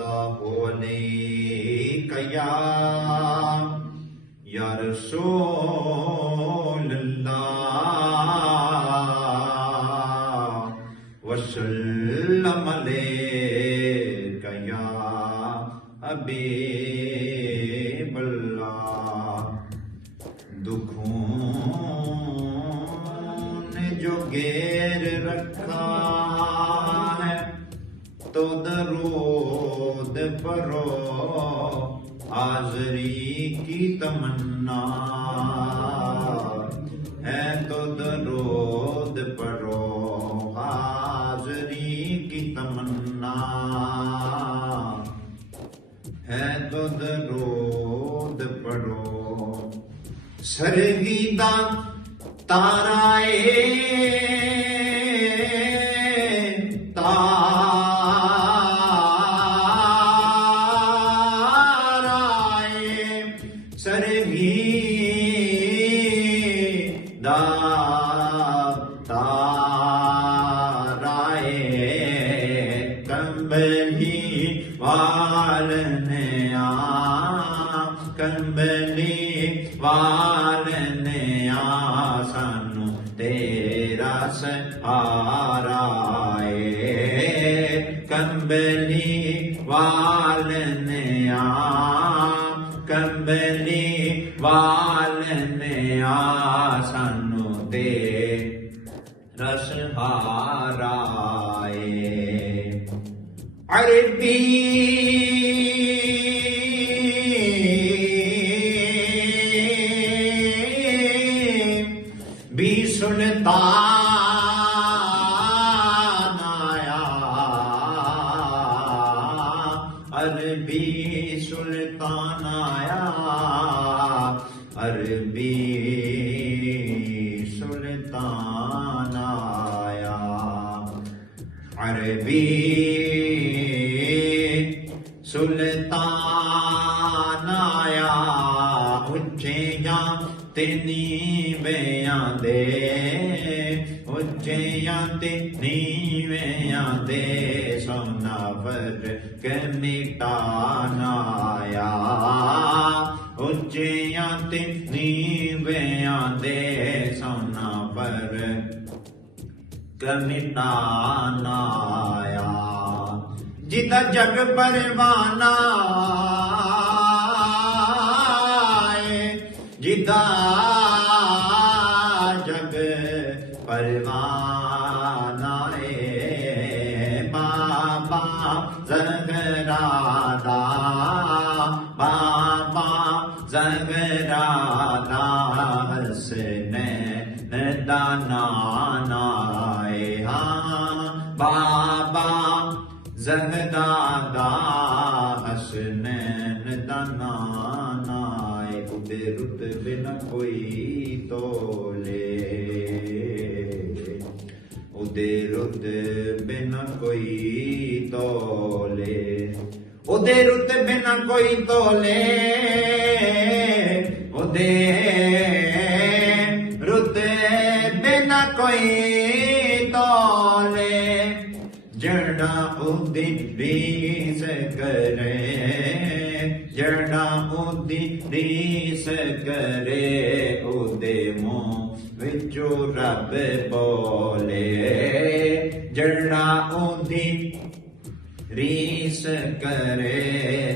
علیک یا رسول اللہ وسلم علیک یا حبیب اللہ۔ دکھوں نے جو گیر رکھا ہے تو درود پڑھو، حاضری کی تمنا ہے تو درود پڑھو، حاضری کی تمنا ہے تو درود پڑھو۔ سرگیدہ تارائے سرگیدہ تارائے کمبلی والنے کمبلی والنے سانو تیرا سہارا کمبلی والنے کمبلی والنے سانو تیرا سہارا عربی بھی سلطان آیا، عربی سلطان آیا، عربی سلطان آیا، عربی سلطان آیا، اچھیاں تے نیویاں دے، اچھیاں تے نیویاں دے سونا فرق مٹانا آیا، اچھیاں تے نیویاں دے سونا فرق مٹانا آیا، جدا جگ پروانہ جدا جگ پروانہ بابا زہرا دا، بابا زہرا دا حسنین دا نانا ہاں، بابا زہرا دا حسنین دا نانا، اودے رتبے نہ کوئی تولے، اودے رتبے نہ کوئی تولے، اودے رتبے نہ کوئی تولے، اودے رتبے نہ کوئی تولے، جڑا اودی ریس کرے، جڑا اودی ریس کرے، اودے منہ وچوں رب بولے، جڑا اودی ریس کرے،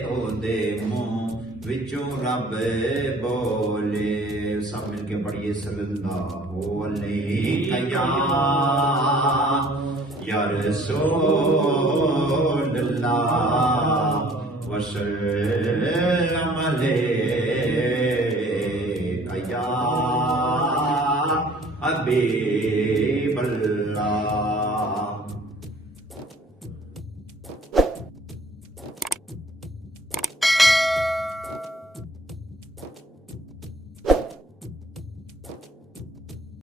اودے منہ وچوں رب بولے۔ سب مل کے پڑھیے صلی اللہ علیہ یا رسول اللہ وسلم علیک یا حبیب